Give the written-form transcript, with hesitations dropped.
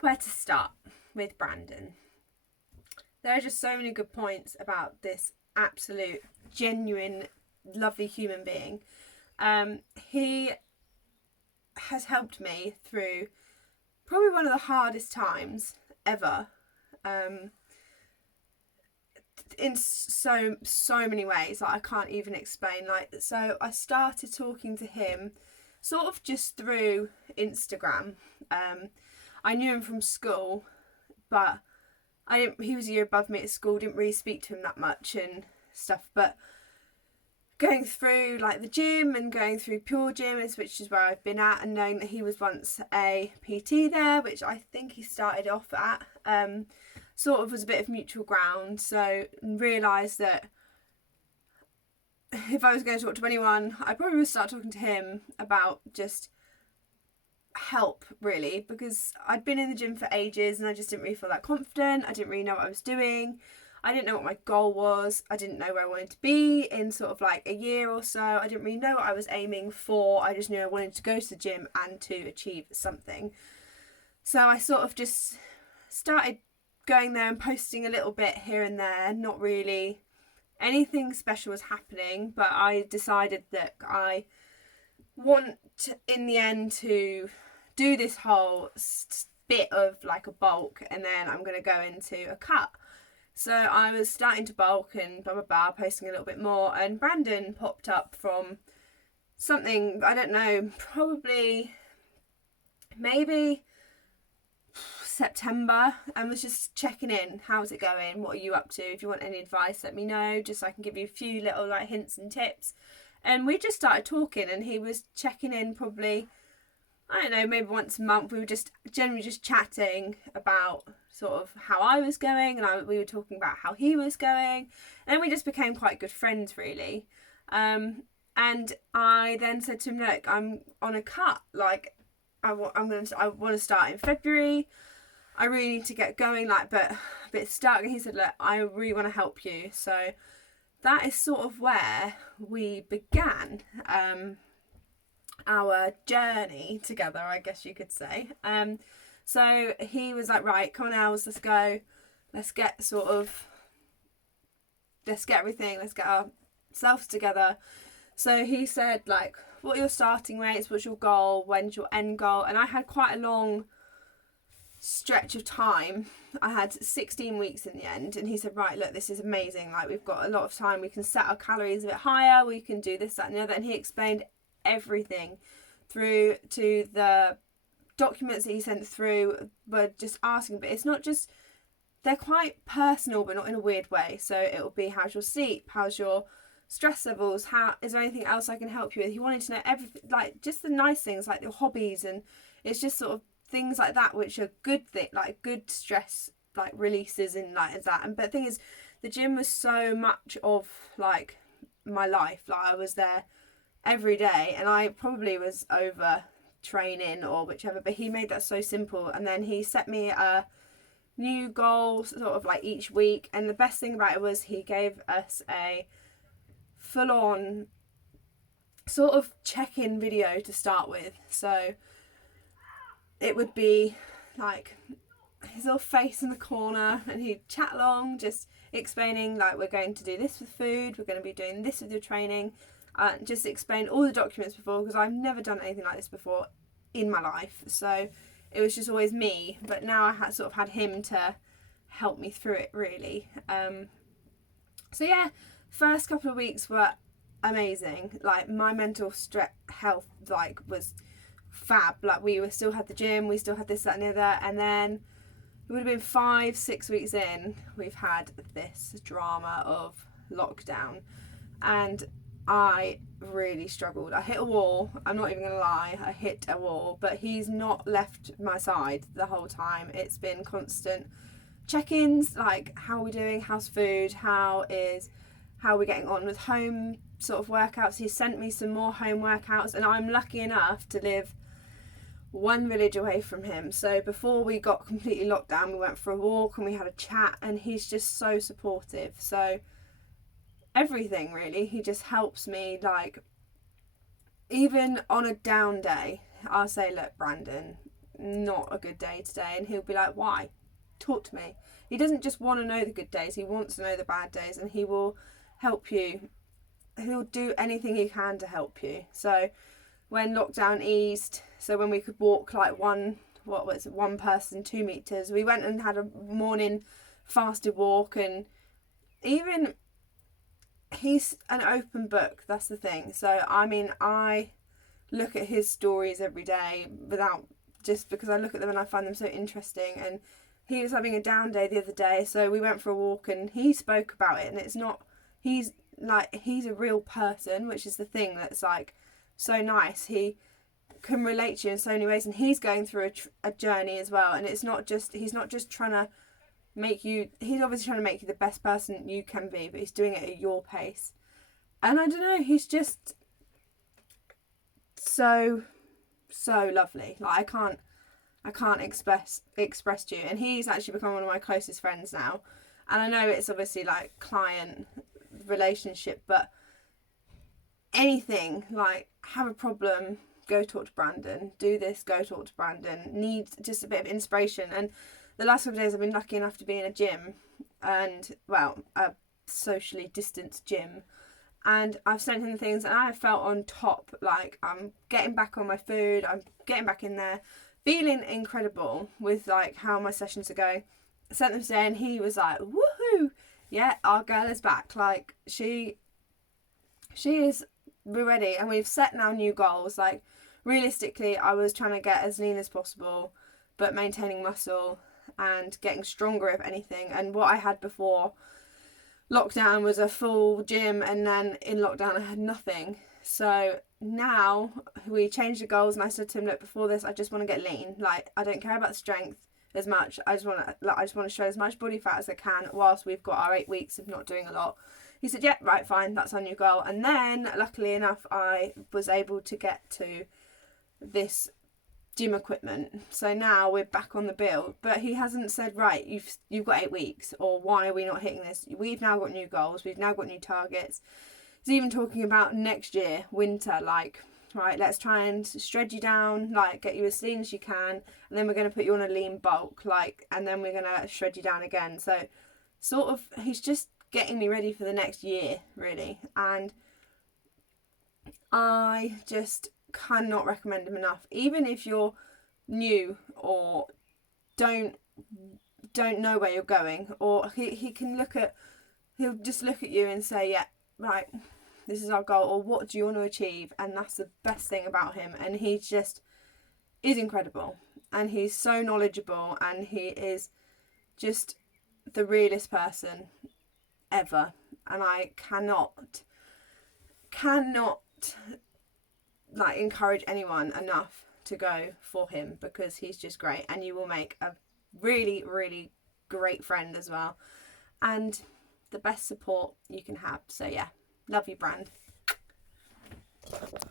where to start with Brandon. There are just so many good points about this absolute, genuine, lovely human being. He has helped me through probably one of the hardest times ever, in so many ways, like I can't even explain. Like, so I started talking to him sort of just through Instagram. I knew him from school, but he was a year above me at school, didn't really speak to him that much and stuff. But going through like the gym and going through Pure Gym, which is where I've been at, and knowing that he was once a PT there, which I think he started off at, sort of was a bit of mutual ground. So realised that if I was going to talk to anyone, I probably would start talking to him about just help, really, because I'd been in the gym for ages and I just didn't really feel that confident. I didn't really know what I was doing. I didn't know what my goal was. I didn't know where I wanted to be in sort of like a year or so. I didn't really know what I was aiming for. I just knew I wanted to go to the gym and to achieve something. So I sort of just started going there and posting a little bit here and there. Not really anything special was happening, but I decided that I want in the end to do this whole bit of like a bulk, and then I'm going to go into a cut. So I was starting to bulk and blah blah blah, posting a little bit more, and Brandon popped up from something, I don't know, probably maybe September, and was just checking in. How's it going? What are you up to? If you want any advice, let me know, just so I can give you a few little like hints and tips. And we just started talking, and he was checking in probably, I don't know, maybe once a month. We were just generally just chatting about sort of how I was going, and we were talking about how he was going, and then we just became quite good friends, really. And I then said to him, look, I'm on a cut, like I want to start in February. I really need to get going, like, but a bit stuck. And he said, look, I really want to help you. So that is sort of where we began our journey together, I guess you could say. So he was like, right, come on, Els, let's go. Let's get everything, let's get ourselves together. So he said, like, what are your starting rates? What's your goal? When's your end goal? And I had quite a long stretch of time. I had 16 weeks in the end, and he said, right, look, this is amazing, like we've got a lot of time, we can set our calories a bit higher, we can do this, that and the other. And he explained everything through to the documents that he sent through. Were just asking, but it's not just, they're quite personal but not in a weird way. So it'll be, how's your sleep, how's your stress levels, how is there anything else I can help you with. He wanted to know everything, like just the nice things, like your hobbies, and it's just sort of things like that which are good like good stress like releases and like that. And but the thing is, the gym was so much of like my life. Like I was there every day, and I probably was over training or whichever, but he made that so simple. And then he set me a new goal sort of like each week, and the best thing about it was he gave us a full-on sort of check-in video to start with. So it would be like his little face in the corner, and he'd chat along, just explaining like, we're going to do this with food, we're going to be doing this with your training. Just explain all the documents before, because I've never done anything like this before in my life. So it was just always me, but now I had sort of had him to help me through it, really. So yeah, first couple of weeks were amazing. Like my mental health like was fab. Like we still had the gym, we still had this, that and the other. And then it would have been 5-6 weeks in, we've had this drama of lockdown, and I really struggled. I hit a wall, I'm not even gonna lie, I hit a wall, but he's not left my side the whole time. It's been constant check-ins, like how are we doing, how's food, how are we getting on with home sort of workouts. He sent me some more home workouts, and I'm lucky enough to live one village away from him. So before we got completely locked down, we went for a walk and we had a chat, and he's just so supportive. So everything really, he just helps me. Like even on a down day, I'll say, look Brandon, not a good day today, and he'll be like, why? Talk to me. He doesn't just want to know the good days, he wants to know the bad days, and he will help you. He'll do anything he can to help you. So when lockdown eased, so when we could walk like one person 2 meters, we went and had a morning fasted walk. And even he's an open book, that's the thing. So I mean, I look at his stories every day, without, just because I look at them and I find them so interesting. And he was having a down day the other day, so we went for a walk and he spoke about it. And it's not, he's a real person, which is the thing that's like so nice. He can relate to you in so many ways, and he's going through a journey as well. And it's not just, he's not just trying to make you, he's obviously trying to make you the best person you can be, but he's doing it at your pace. And I don't know, he's just so lovely. Like I can't express to you. And he's actually become one of my closest friends now. And I know it's obviously like client relationship, but anything, like have a problem, go talk to Brandon. Do this, go talk to Brandon. Need just a bit of inspiration. And the last couple of days I've been lucky enough to be in a gym, and well, a socially distanced gym, and I've sent him things and I have felt on top. Like I'm getting back on my food, I'm getting back in there, feeling incredible with like how my sessions are going. I sent them today and he was like, woohoo, yeah, our girl is back. Like she is, we're ready. And we've set now new goals. Like realistically, I was trying to get as lean as possible, but maintaining muscle and getting stronger if anything. And what I had before lockdown was a full gym, and then in lockdown I had nothing. So now we changed the goals, and I said to him, look, before this I just want to get lean. Like I don't care about the strength as much. I just want to show as much body fat as I can whilst we've got our 8 weeks of not doing a lot. He said, yep, right, fine, that's our new goal. And then luckily enough I was able to get to this gym equipment, so now we're back on the build. But he hasn't said, right, you've got 8 weeks, or why are we not hitting this? We've now got new goals, we've now got new targets. He's even talking about next year, winter, like, right, let's try and shred you down, like get you as lean as you can, and then we're going to put you on a lean bulk, like, and then we're going to shred you down again. So sort of he's just getting me ready for the next year, really. And I just cannot recommend him enough. Even if you're new or don't know where you're going, or he can he'll just look at you and say, yeah, right, this is our goal, or what do you want to achieve? And that's the best thing about him. And he just is incredible, and he's so knowledgeable, and he is just the realest person ever. And I cannot like encourage anyone enough to go for him, because he's just great, and you will make a really, really great friend as well, and the best support you can have. So yeah, love you, Brand.